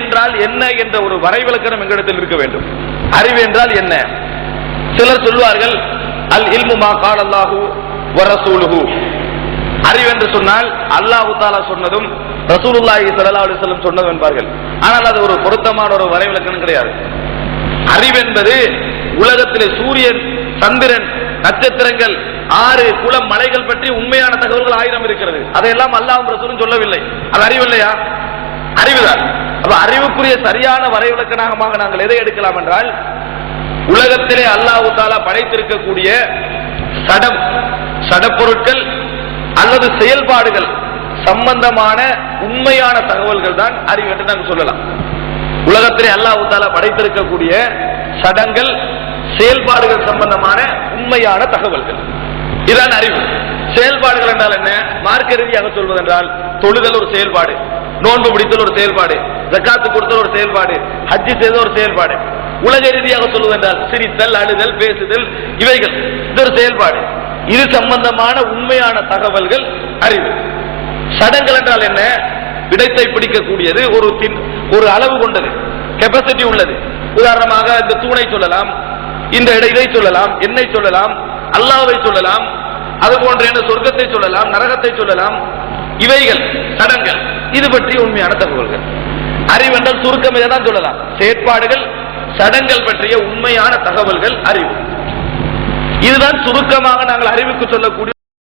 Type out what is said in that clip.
என்றால் என்ன என்ற ஒரு வரைவிலக்கணம் எங்களிடத்தில் இருக்க வேண்டும். அறிவு என்றால் என்ன? சிலர் சொல்வார்கள் அல் இல்மு மா கால அல்லாஹு வ ரசூலுஹு. அறிவு என்று சொன்னால் அல்லாஹ் தஆலா சொன்னதும் ரசூலுல்லாஹி ஸல்லல்லாஹு அலைஹி வஸல்லம் சொன்னதும் என்பார்கள். ஆனால் அது ஒரு பொருத்தமான ஒரு வரைவிலக்கணம் கிடையாது. அறிவு என்பது உலகத்திலே சூரியன், சந்திரன், நட்சத்திரங்கள், ஆறு, குளம், மலைகள் பற்றி உண்மையான தகவல்கள் 1000 இருக்கிறது. அதையெல்லாம் அல்லாஹ்வும் ரசூலும் சொல்லவில்லை. அது அறிவு இல்லையா? அறிவுதான். அப்ப அறிவுக்குரிய சரியான வரைவிலக்கணமாக நாங்கள் எதை எடுக்கலாம் என்றால், உலகத்திலே அல்லாஹ் தஆலா படைத்திருக்கக்கூடிய சடப்பொருட்கள் அல்லது செயல்பாடுகள் சம்பந்தமான உண்மையான தகவல்கள் தான் அறிவு என்று நாங்கள் சொல்லலாம். உலகத்திலே அல்லாஹ் தஆலா படைத்திருக்கக்கூடிய சடங்கள், செயல்பாடுகள் சம்பந்தமான உண்மையான தகவல்கள், இதுதான் அறிவு. செயல்பாடுகள் என்றால் என்ன? மார்க்க ரீதியாக சொல்வதென்றால், தொழுதல் ஒரு செயல்பாடு, நோன்பு பிடித்தல் ஒரு செயல்பாடு, ஜக்காத்து கொடுத்தல் ஒரு செயல்பாடு, ஹஜ் செய்தல் ஒரு செயல்பாடு. உலக ரீதியாக சொல்வதென்றால் சிரித்தல், அழுதல், பேசுதல், இவைகள் இது ஒரு செயல்பாடு. இது சம்பந்தமான உண்மையான தகவல்கள் அறிவு. சடங்கள் என்றால் என்ன? விடத்தை பிடிக்கக்கூடியது, ஒரு அளவு கொண்டது, கெப்பாசிட்டி உள்ளது. உதாரணமாக இந்த தூணை சொல்லலாம், இந்த இதை சொல்லலாம், என்னை சொல்லலாம், அல்லாஹ்வை சொல்லலாம், அது போன்ற என்ன சொர்க்கத்தை சொல்லலாம், நரகத்தை சொல்லலாம். இவைகள் சடங்கள். இது பற்றி உண்மையான தகவல்கள். அறிவு என்றால் சுருக்கம் இதைதான் சொல்லலாம். செயற்பாடுகள், சடங்கள் பற்றிய உண்மையான தகவல்கள் அறிவு. இதுதான் சுருக்கமாக நாங்கள் அறிவுக்கு சொல்லக்கூடிய